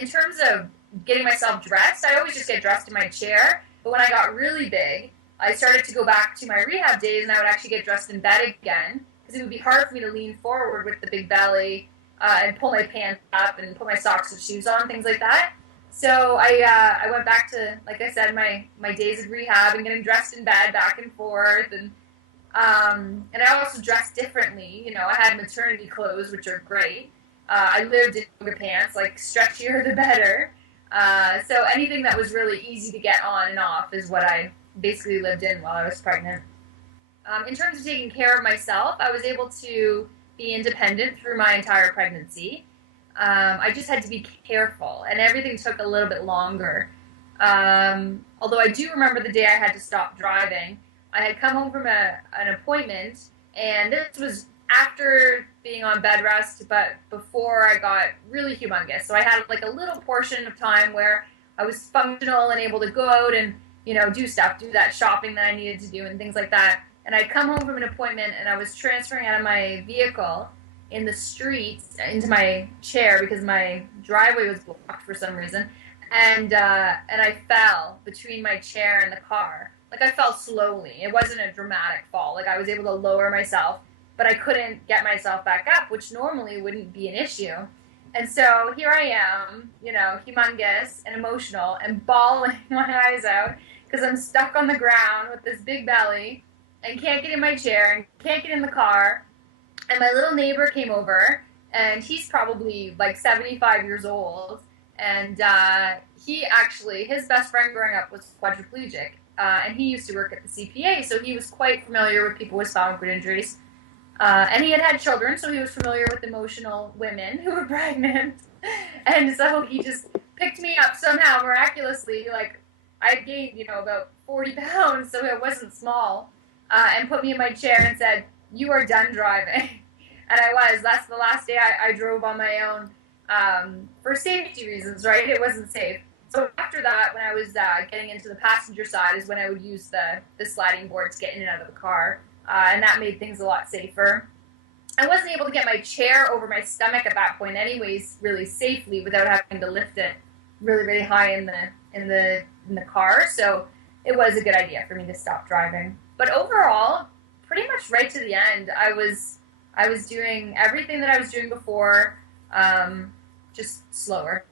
In terms of getting myself dressed, I always just get dressed in my chair. But when I got really big, I started to go back to my rehab days, and I would actually get dressed in bed again because it would be hard for me to lean forward with the big belly and pull my pants up and put my socks and shoes on, things like that. So I went back to, like I said, my days of rehab and getting dressed in bed back and forth, and I also dressed differently. You know, I had maternity clothes, which are great. I lived in yoga pants, like stretchier the better. So anything that was really easy to get on and off is what I basically lived in while I was pregnant. In terms of taking care of myself, I was able to be independent through my entire pregnancy. I just had to be careful, and everything took a little bit longer. Although I do remember the day I had to stop driving. I had come home from an appointment, and this was after being on bed rest, but before I got really humongous. So I had like a little portion of time where I was functional and able to go out and, you know, do stuff, do that shopping that I needed to do and things like that. And I'd come home from an appointment, and I was transferring out of my vehicle in the street into my chair because my driveway was blocked for some reason. And I fell between my chair and the car. Like, I fell slowly. It wasn't a dramatic fall. Like, I was able to lower myself, but I couldn't get myself back up, which normally wouldn't be an issue. And so here I am, you know, humongous and emotional and bawling my eyes out because I'm stuck on the ground with this big belly and can't get in my chair and can't get in the car. And my little neighbor came over, and he's probably like 75 years old. And his best friend growing up was quadriplegic. And he used to work at the CPA, so he was quite familiar with people with spinal cord injuries. And he had children, so he was familiar with emotional women who were pregnant. And so he just picked me up somehow, miraculously. Like, I gained, you know, about 40 pounds, so it wasn't small, and put me in my chair and said, "You are done driving." And I was. That's the last day I drove on my own for safety reasons, right? It wasn't safe. So after that, when I was getting into the passenger side is when I would use the sliding board to get in and out of the car, and that made things a lot safer. I wasn't able to get my chair over my stomach at that point anyways, really safely, without having to lift it really, really high in the car, so it was a good idea for me to stop driving. But overall, pretty much right to the end, I was doing everything that I was doing before, just slower.